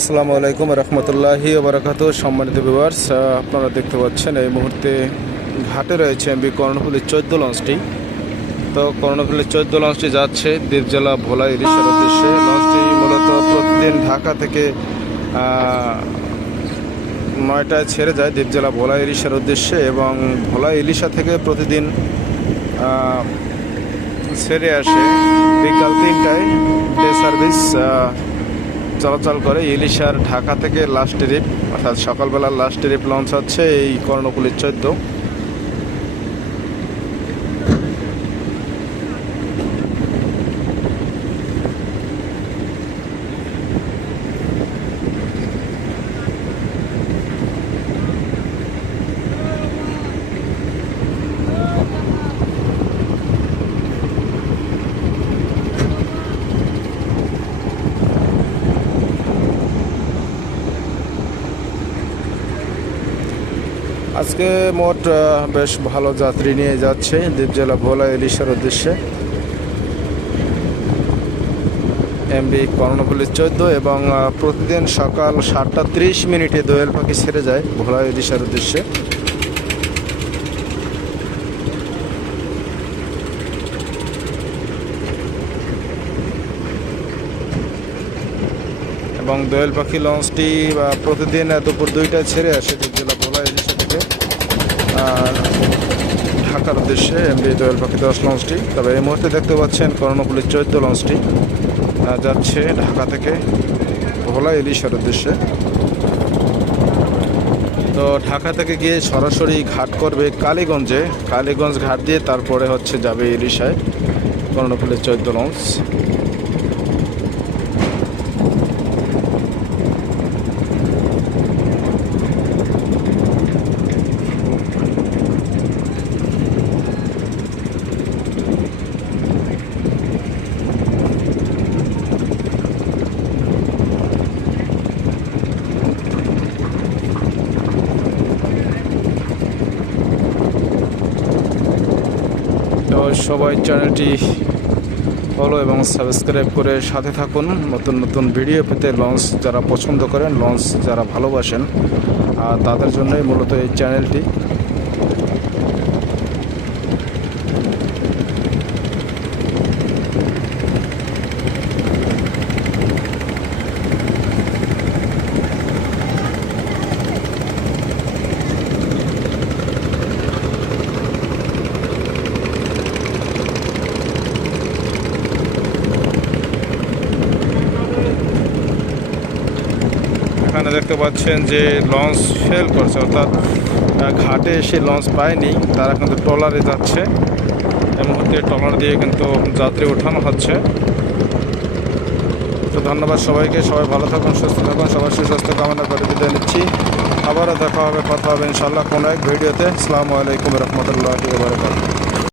আসসালামু আলাইকুম রহমতুল্লাহি ওবরাকাত সম্মানিত ভিউয়ার্স আপনারা দেখতে পাচ্ছেন এই মুহূর্তে ঘাটে রয়েছে এমবি কর্ণফুলির চোদ্দ লঞ্চটি। তো কর্ণফুলির চোদ্দ লঞ্চটি যাচ্ছে দ্বীপ জেলা ভোলা ইলিশের উদ্দেশ্যে। লঞ্চটি মূলত প্রতিদিন ঢাকা থেকে নয়টায় ছেড়ে যায় দ্বীপ জেলা ভোলা ইলিশের উদ্দেশ্যে এবং ভোলা ইলিশা থেকে প্রতিদিন ছেড়ে আসে। বিকাল তিনটায় ডে সার্ভিস চলাচল করে ইলিশার ঢাকা থেকে লাস্ট ট্রিপ অর্থাৎ সকালবেলার লাস্ট ট্রিপ লঞ্চ হচ্ছে এই কর্ণকুলির চোদ্দ আজকে মোট বেশ ভালো যাত্রী নিয়ে যাচ্ছে দ্বীপ জেলা ভোলা ইলিশার উদ্দেশ্যে। এমবি কর্ণফুলির চোদ্দ এবং প্রতিদিন সকাল সাতটা ত্রিশ মিনিটে দোয়েল পাখি ছেড়ে যায় ভোলা ইলিশার উদ্দেশ্যে। এবং দোয়েল পাখি লঞ্চটি প্রতিদিন দুপুর দুইটায় ছেড়ে আসে জেলা ভোলা ইলিশা থেকে আর ঢাকার উদ্দেশ্যে এমবি দোয়েল পাখি দশ লঞ্চটি। তবে এই মুহূর্তে দেখতে পাচ্ছেন করণপুলির চৈদ্দ লঞ্চটি। যাচ্ছে ঢাকা থেকে ভোলা ইলিশার উদ্দেশ্যে। তো ঢাকা থেকে গিয়ে সরাসরি ঘাট করবে কালীগঞ্জে। কালীগঞ্জ ঘাট দিয়ে তারপরে হচ্ছে যাবে ইলিশায় কর্ণফুলের চৈদ্দ লঞ্চ। সবাই চ্যানেলটি ফলো এবং সাবস্ক্রাইব করে সাথে থাকুন। নতুন নতুন ভিডিও পেতে লঞ্চ যারা পছন্দ করেন লঞ্চ যারা ভালোবাসেন তাদের জন্যই মূলত এই চ্যানেলটি এখানে দেখতে পাচ্ছেন যে লঞ্চ ফেল করছে, অর্থাৎ ঘাটে এসে লঞ্চ পায়নি। তারা কিন্তু ট্রলারে যাচ্ছে। এই মুহূর্তে ট্রলার দিয়ে কিন্তু যাত্রী ওঠানো হচ্ছে। তো ধন্যবাদ সবাইকে। সবাই ভালো থাকুন, সুস্থ থাকুন, সবার সুস্বাস্থ্য কামনা করে বিদায় নিচ্ছি। আবারও দেখা হবে, কথা হবে ইনশাল্লাহ কোনো এক ভিডিওতে। আসসালামু আলাইকুম রহমতুল্লাহ বারকাত